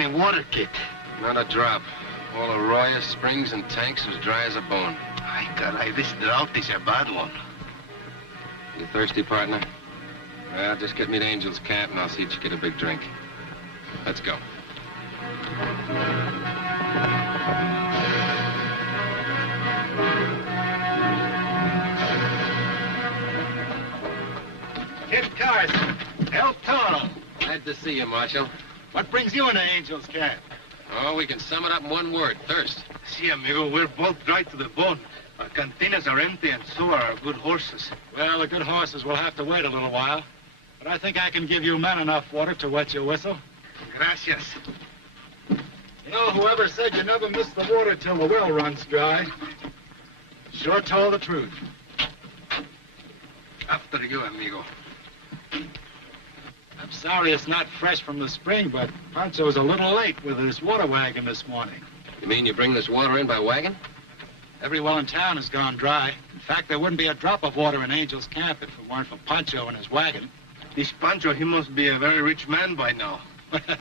any water, Kit? Not a drop. All Arroyo, springs, and tanks was dry as a bone. Ay, caray, this drought is a bad one. You thirsty, partner? Well, just get me to Angel's camp, and I'll see that you get a big drink. Let's go. Kit Carson, El Toro. Glad to see you, Marshal. What brings you into Angel's camp? Oh, we can sum it up in one word, thirst. See, amigo, we're both dry to the bone. Our cantinas are empty, and so are our good horses. Well, the good horses will have to wait a little while. But I think I can give you men enough water to wet your whistle. Gracias. You know, whoever said you never miss the water till the well runs dry, sure told the truth. After you, amigo. I'm sorry it's not fresh from the spring, but Pancho's a little late with his water wagon this morning. You mean you bring this water in by wagon? Every well in town has gone dry. In fact, there wouldn't be a drop of water in Angel's camp if it weren't for Pancho and his wagon. This Pancho, he must be a very rich man by now.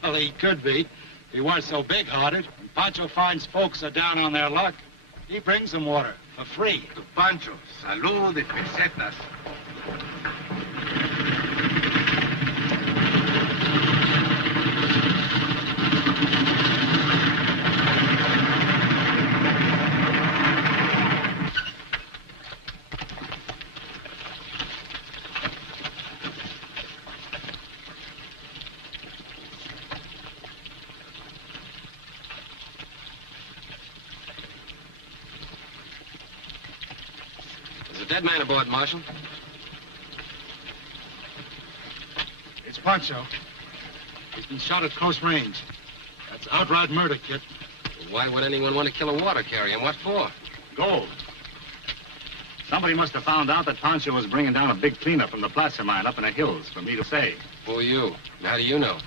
Well, he could be if he weren't so big-hearted. When Pancho finds folks are down on their luck, he brings them water for free. To Pancho, salud de pesetas. Dead man aboard, Marshal. It's Pancho. He's been shot at close range. That's outright murder, Kit. Why would anyone want to kill a water carrier, and what for? Gold. Somebody must have found out that Pancho was bringing down a big cleaner from the placer mine up in the hills for me to say. Who are you? And how do you know?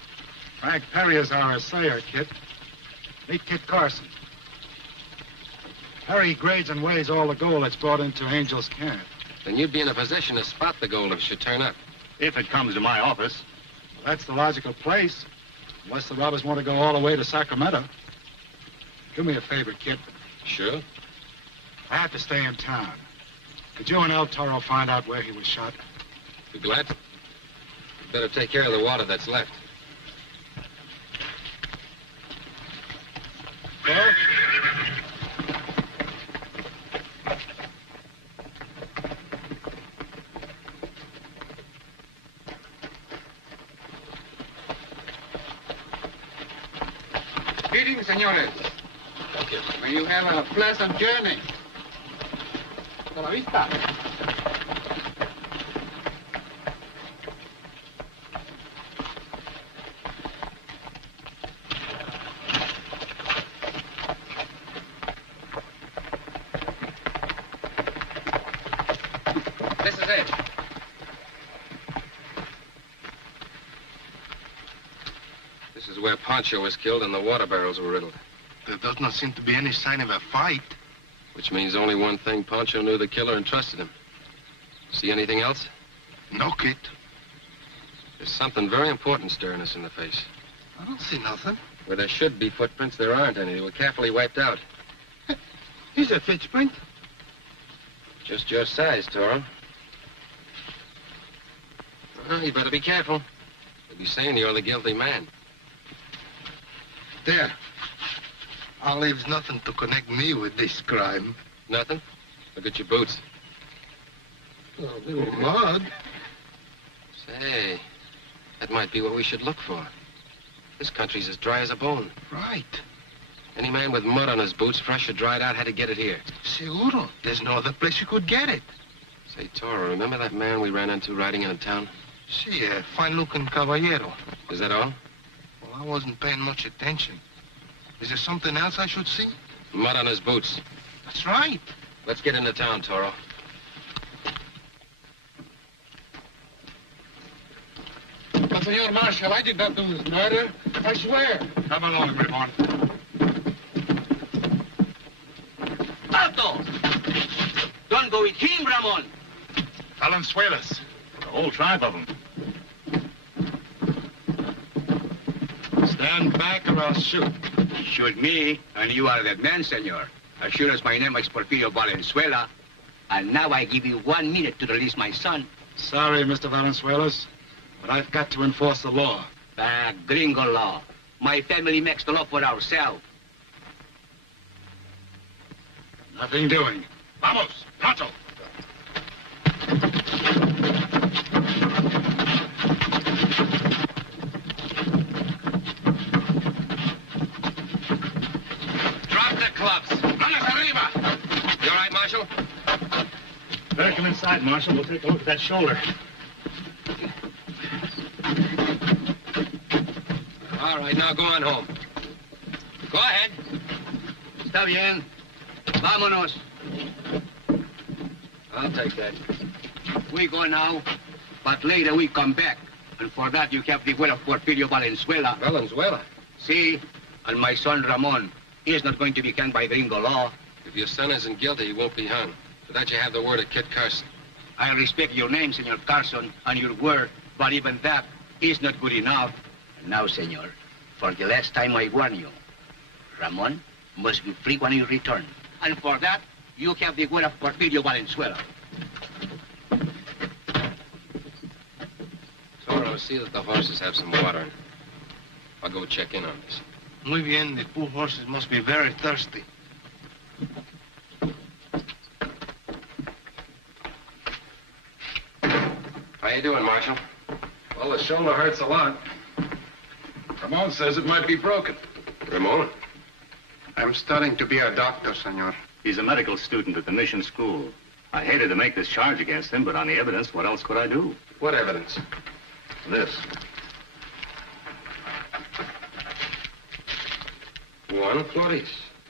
Frank Perry is our assayer, Kit. Meet Kit Carson. Perry grades and weighs all the gold that's brought into Angel's camp. Then you'd be in a position to spot the gold if it should turn up. If it comes to my office. Well, that's the logical place. Unless the robbers want to go all the way to Sacramento. Do me a favor, Kit. Sure. I have to stay in town. Could you and El Toro find out where he was shot? Be glad. You'd better take care of the water that's left. Well? Greetings, senores. Thank you. May you have a pleasant journey. Hasta la vista. This is it. This is where Pancho was killed and the water barrels were riddled. There does not seem to be any sign of a fight. Which means only one thing. Pancho knew the killer and trusted him. See anything else? No, Kit. There's something very important staring us in the face. I don't see nothing. Where there should be footprints, there aren't any. They were carefully wiped out. Here's a footprint. Just your size, Toro. Well, you better be careful. They'll be saying you're the guilty man. There. I'll leave nothing to connect me with this crime. Nothing? Look at your boots. Oh, they were mud. Say, that might be what we should look for. This country's as dry as a bone. Right. Any man with mud on his boots, fresh or dried out, had to get it here. Seguro. There's no other place you could get it. Say, Toro, remember that man we ran into riding into town? See, a fine-looking caballero. Is that all? Well, I wasn't paying much attention. Is there something else I should see? Mud on his boots. That's right. Let's get into town, Toro. But, Senor Marshal, I did not do this murder. I swear. Come along, Ramon. Alto! Don't go with him, Ramon. Valenzuelas. The whole tribe of them. Stand back or I'll shoot. Shoot me, and you are that man, senor. As sure as my name is Porfirio Valenzuela. And now I give you 1 minute to release my son. Sorry, Mr. Valenzuelas, but I've got to enforce the law. Gringo law. My family makes the law for ourselves. Nothing doing. Vamos, pronto. Drop the clubs. Manos arriba. You all right, Marshal? Better come inside, Marshal. We'll take a look at that shoulder. All right, now go on home. Go ahead. Está bien. Vámonos. I'll take that. We go now, but later we come back. And for that, you have the word of Porfirio Valenzuela. Valenzuela? See? And my son, Ramon, he is not going to be hanged by gringo law. If your son isn't guilty, he won't be hung. For that, you have the word of Kit Carson. I respect your name, Senor Carson, and your word, but even that is not good enough. And now, Senor, for the last time I warn you, Ramon must be free when you return. And for that, you have the word of Porfirio Valenzuela. Toro, see that the horses have some water in it. I'll go check in on this. Muy bien. The poor horses must be very thirsty. How you doing, Marshal? Well, the shoulder hurts a lot. Ramon says it might be broken. Ramon? I'm studying to be a doctor, senor. He's a medical student at the mission school. I hated to make this charge against him, but on the evidence, what else could I do? What evidence? This. Juan Flores.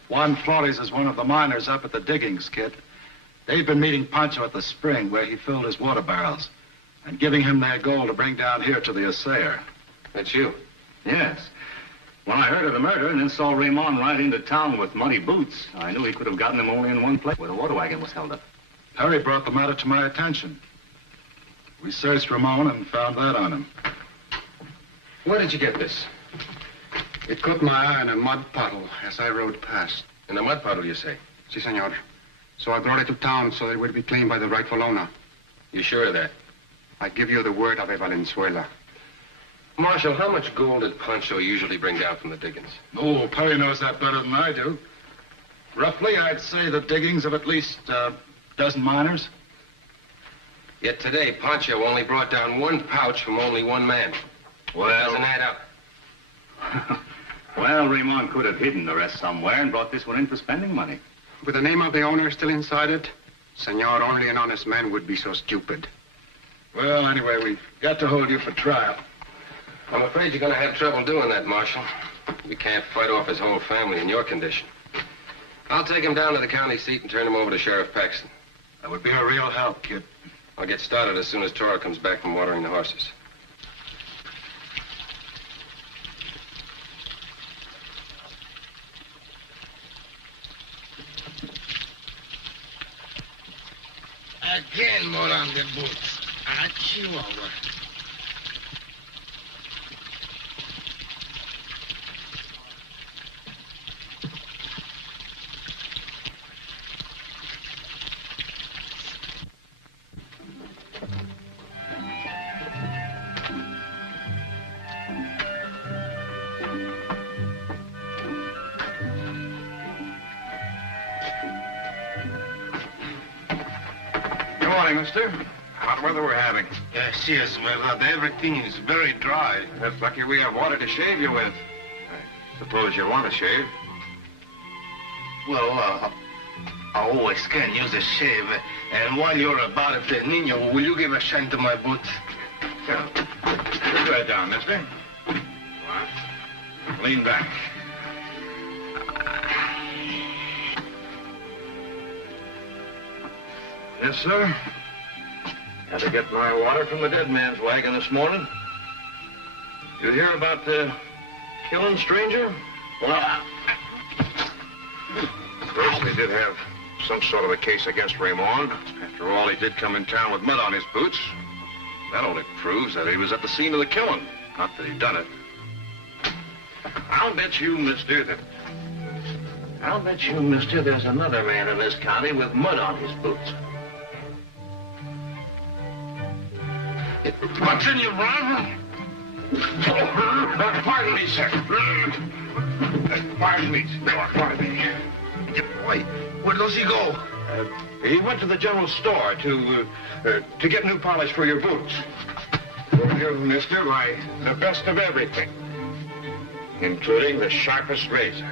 Juan Flores is one of the miners up at the diggings, Kit. They've been meeting Pancho at the spring where he filled his water barrels and giving him their gold to bring down here to the assayer. That's you. Yes. When I heard of the murder and then saw Raymond ride into town with muddy boots, I knew he could have gotten him only in one place, where the water wagon was held up. Perry brought the matter to my attention. We searched Ramon and found that on him. Where did you get this? It caught my eye in a mud puddle as I rode past. In a mud puddle, you say? Si, senor. So I brought it to town so it would be cleaned by the rightful owner. You sure of that? I give you the word of a Valenzuela. Marshal, how much gold did Pancho usually bring down from the diggings? Oh, Perry knows that better than I do. Roughly, I'd say the diggings of at least a dozen miners. Yet today, Pancho only brought down 1 pouch from only 1 man. Well, it doesn't add up. Well, Raymond could have hidden the rest somewhere and brought this one in for spending money. With the name of the owner still inside it, senor, only an honest man would be so stupid. Well, anyway, we've got to hold you for trial. I'm afraid you're going to have trouble doing that, Marshal. We can't fight off his whole family in your condition. I'll take him down to the county seat and turn him over to Sheriff Paxton. That would be a real help, Kid. I'll get started as soon as Toro comes back from watering the horses. Again, more on the boots. Ah, Chihuahua. Mister. Hot weather we're having. Yes, yes, well, everything is very dry. That's lucky we have water to shave you with. I suppose you want to shave? Well, I always can use a shave. And while you're about it, Nino, will you give a shine to my boots? Yeah. Put that down, mister. What? Lean back. Yes, sir. Had to get my water from the dead man's wagon this morning. You hear about the killing stranger? Well, First, they did have some sort of a case against Raymond. After all, he did come in town with mud on his boots. That only proves that he was at the scene of the killing, not that he done it. I'll bet you, mister, there's another man in this county with mud on his boots. What's in your rifle? Pardon me, sir. Pardon me. Wait, where does he go? He went to the general store to get new polish for your boots. Well, here, mister, the best of everything, including the sharpest razor.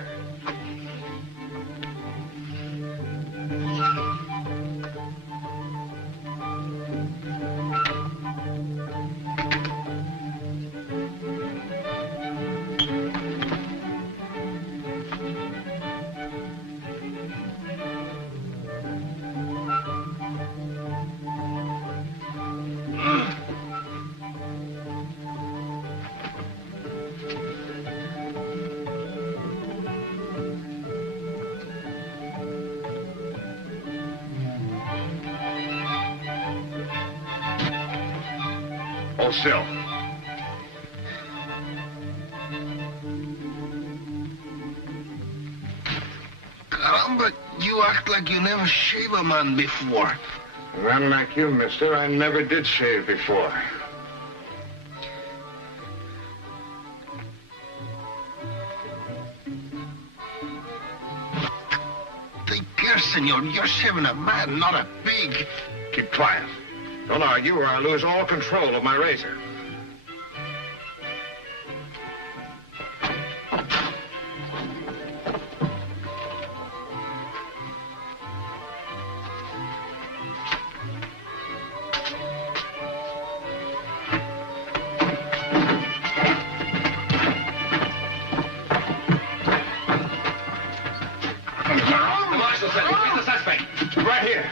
Still. Caramba, you act like you never shave a man before. Unlike you, mister, I never did shave before. Take care, senor. You're shaving a man, not a pig. Keep quiet. Don't argue or I'll lose all control of my razor. The marshal said, where's the suspect? Right here.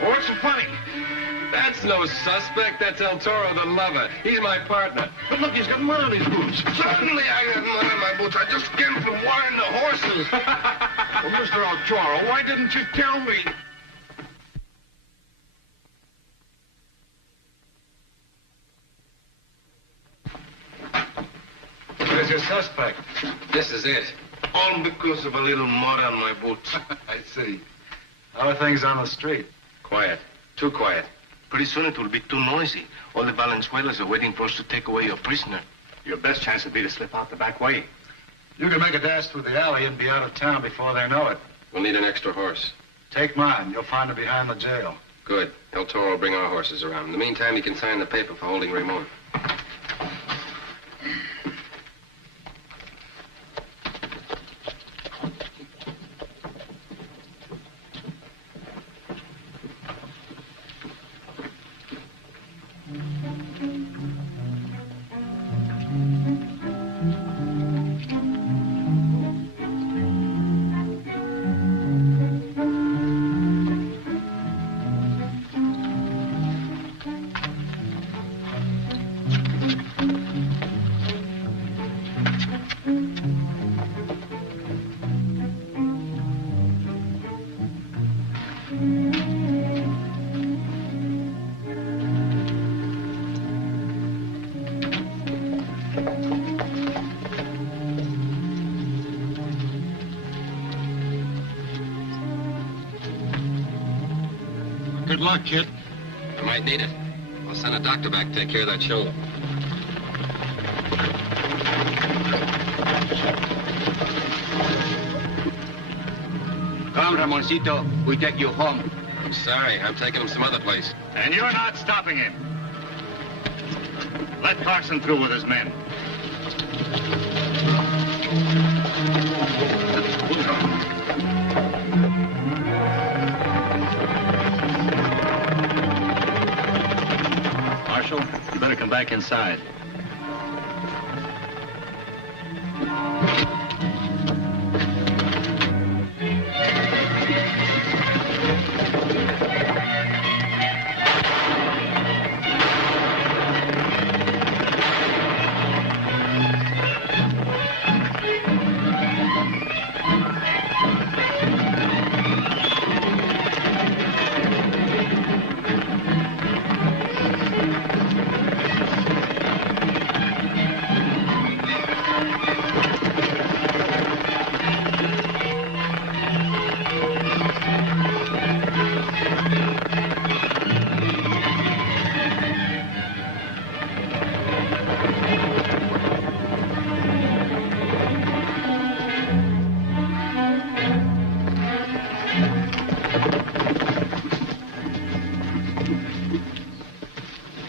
What's so funny? That's no suspect. That's El Toro, the lover. He's my partner. But look, he's got mud on his boots. Certainly I got mud on my boots. I just came from watering the horses. Well, Mr. El Toro, why didn't you tell me? Where's your suspect? This is it. All because of a little mud on my boots. I see. How are things on the street? Quiet. Too quiet. Pretty soon it will be too noisy. All the Valenzuelas are waiting for us to take away your prisoner. Your best chance would be to slip out the back way. You can make a dash through the alley and be out of town before they know it. We'll need an extra horse. Take mine. You'll find it behind the jail. Good. El Toro will bring our horses around. In the meantime, you can sign the paper for holding Ramon. Good luck, kid. I might need it. I'll send a doctor back to take care of that shoulder. Come, Ramoncito. We take you home. I'm sorry. I'm taking him some other place. And you're not stopping him. Let Carson through with his men. Marshal, you better come back inside.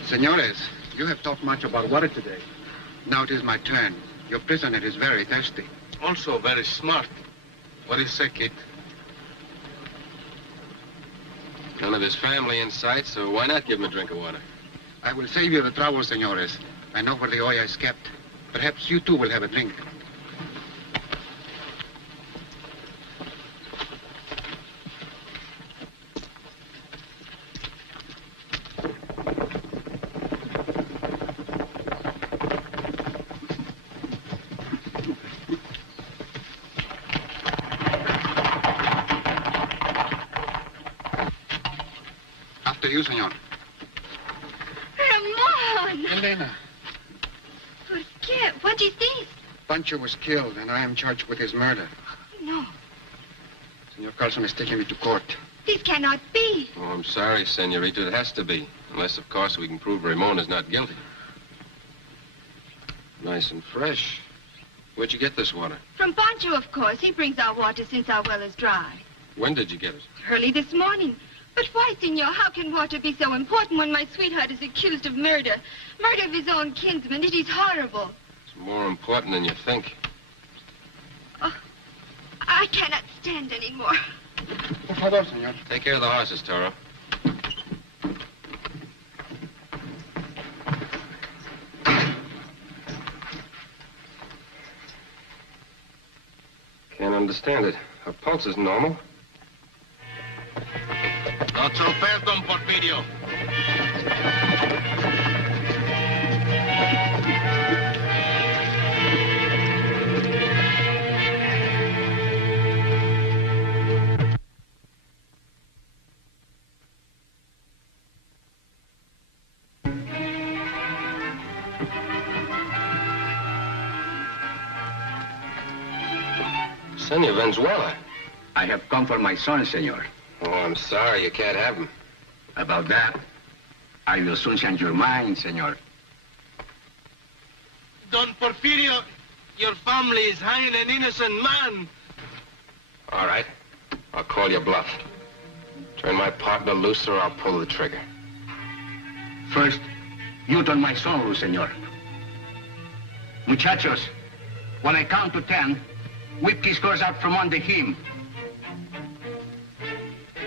Senores, you have talked much about water today. Now it is my turn. Your prisoner is very thirsty. Also very smart. What is that, Kit? None of his family in sight, so why not give him a drink of water? I will save you the trouble, senores. I know where the olla is kept. Perhaps you too will have a drink. After you, senor. Ramon! Elena, ¿Por qué? What is this? Pancho was killed, and I am charged with his murder. No, Senor Carson is taking me to court. this cannot be. Oh, I'm sorry, senorita. It has to be. Unless, of course, we can prove Ramon is not guilty. Nice and fresh. Where'd you get this water? From Pancho, of course. He brings our water since our well is dry. When did you get it? Early this morning. But why, senor, how can water be so important when my sweetheart is accused of murder? Murder of his own kinsman. It is horrible. It's more important than you think. Oh, I cannot stand anymore. Por favor, senor. Take care of the horses, Toro. Can't understand it. Her pulse is normal. Not so fast, Don Porfirio. Senor Venezuela. I have come for my son, senor. Oh, I'm sorry. You can't have him. About that, I will soon change your mind, senor. Don Porfirio, your family is hanging an innocent man. All right. I'll call your bluff. Turn my partner loose or I'll pull the trigger. First, you turn my son loose, senor. Muchachos, when I count to 10, whip his scores out from under him.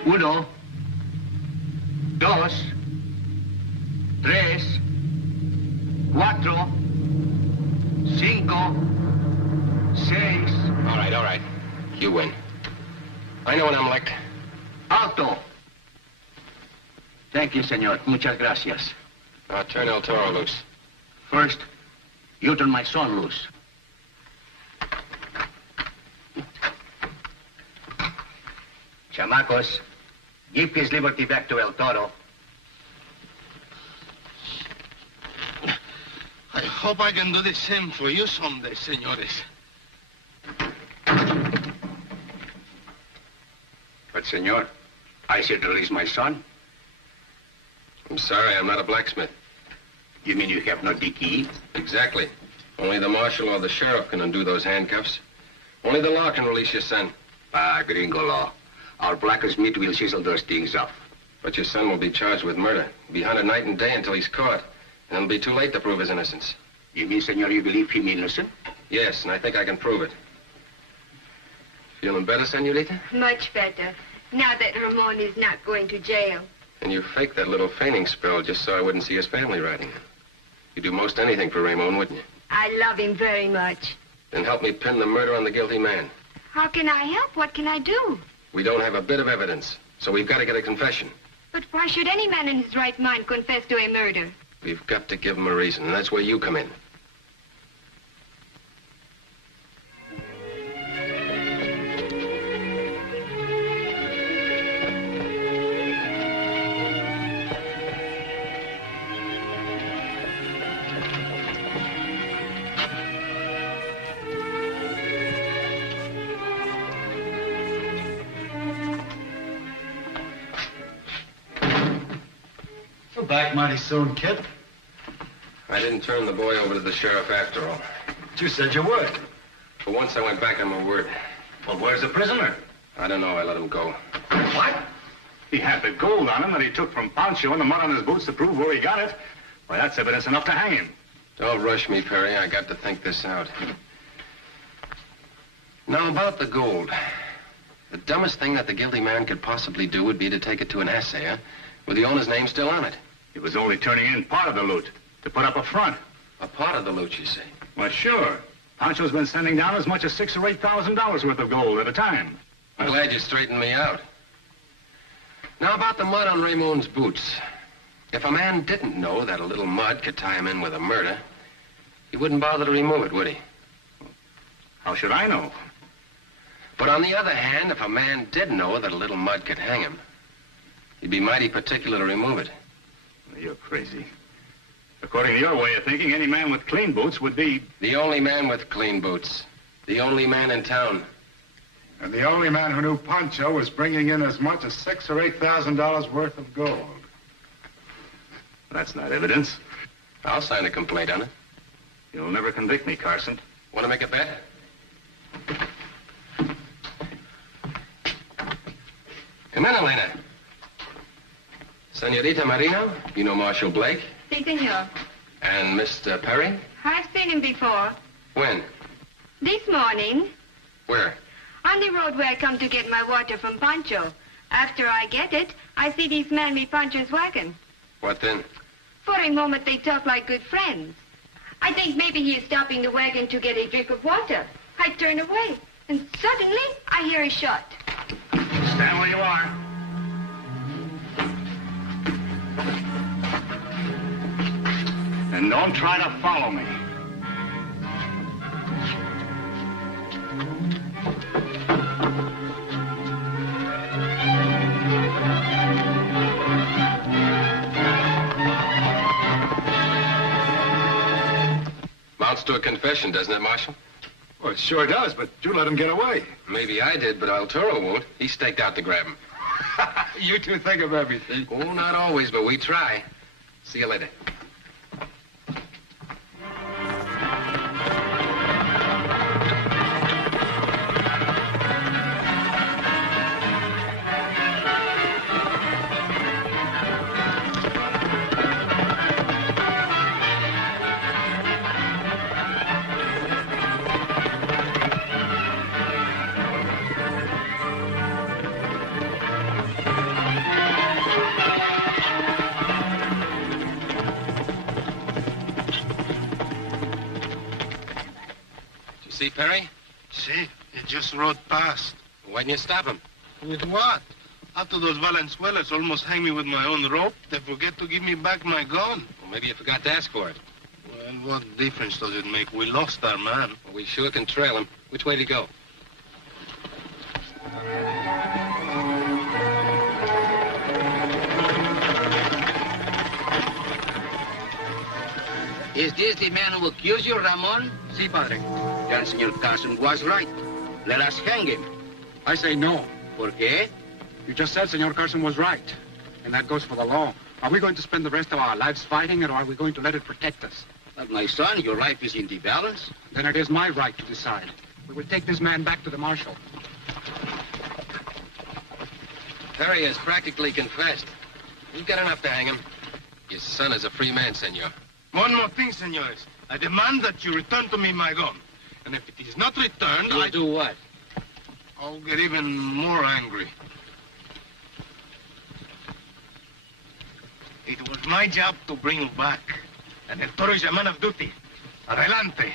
1, 2, 3, 4, 5, 6. All right. You win. I know when I'm licked. Alto. Thank you, senor. Muchas gracias. Now turn El Toro loose. First, you turn my son loose. Chamacos, give his liberty back to El Toro. I hope I can do the same for you someday, senores. But, senor, I should release my son. I'm sorry, I'm not a blacksmith. You mean you have no key? Exactly. Only the marshal or the sheriff can undo those handcuffs. Only the law can release your son. Ah, gringo law. Our blacksmith will chisel those things up. But your son will be charged with murder. He'll be hunted night and day until he's caught. And it'll be too late to prove his innocence. You mean, senor, you believe him innocent? Yes, and I think I can prove it. Feeling better, senorita? Much better. Now that Ramon is not going to jail. And you faked that little fainting spell just so I wouldn't see his family riding him. You'd do most anything for Ramon, wouldn't you? I love him very much. Then help me pin the murder on the guilty man. How can I help? What can I do? We don't have a bit of evidence, so we've got to get a confession. But why should any man in his right mind confess to a murder? We've got to give him a reason, and that's where you come in. We're back mighty soon, Kit. I didn't turn the boy over to the sheriff after all. But you said you would. For once, I went back on my word. Well, where's the prisoner? I don't know. I let him go. What? He had the gold on him that he took from Pancho and the mud on his boots to prove where he got it. Why, that's evidence enough to hang him. Don't rush me, Perry. I got to think this out. Now, about the gold. The dumbest thing that the guilty man could possibly do would be to take it to an assayer with the owner's name still on it. He was only turning in part of the loot to put up a front. A part of the loot, you say? Well, sure. Pancho's been sending down as much as $6,000 or $8,000 worth of gold at a time. I'm glad you straightened me out. Now, about the mud on Ramon's boots. If a man didn't know that a little mud could tie him in with a murder, he wouldn't bother to remove it, would he? How should I know? But on the other hand, if a man did know that a little mud could hang him, he'd be mighty particular to remove it. You're crazy. According to your way of thinking, any man with clean boots would be... The only man with clean boots. The only man in town. And the only man who knew Pancho was bringing in as much as $6,000 or $8,000 worth of gold. That's not evidence. I'll sign a complaint on it. You'll never convict me, Carson. Want to make a bet? Come in, Elena. Senorita Marino, you know Marshal Blake? Si, senor. And Mr. Perry? I've seen him before. When? This morning. Where? On the road where I come to get my water from Pancho. After I get it, I see this man with Pancho's wagon. What then? For a moment, they talk like good friends. I think maybe he is stopping the wagon to get a drink of water. I turn away, and suddenly I hear a shot. Stand where you are. And don't try to follow me. Amounts to a confession, doesn't it, Marshal? Well, it sure does, but you let him get away. Maybe I did, but El Toro won't. He staked out to grab him. You two think of everything. Oh, not always, but we try. See you later. See, Perry? See, it just rode past. Why didn't you stop him? With what? After those Valenzuelas almost hang me with my own rope, they forget to give me back my gun. Well, maybe you forgot to ask for it. Well, what difference does it make? We lost our man. Well, we sure can trail him. Which way did he go? Is this the man who accused you, Ramon? Si, padre. Then Senor Carson was right. Let us hang him. I say no. ¿Por qué? You just said Senor Carson was right. And that goes for the law. Are we going to spend the rest of our lives fighting, or are we going to let it protect us? But my son, your life is in the balance. Then it is my right to decide. We will take this man back to the marshal. Perry has practically confessed. We've got enough to hang him. Your son is a free man, senor. One more thing, senores. I demand that you return to me my gun. And if it is not returned, You'll do what? I'll get even more angry. It was my job to bring you back. And El Toro is a man of duty. Adelante.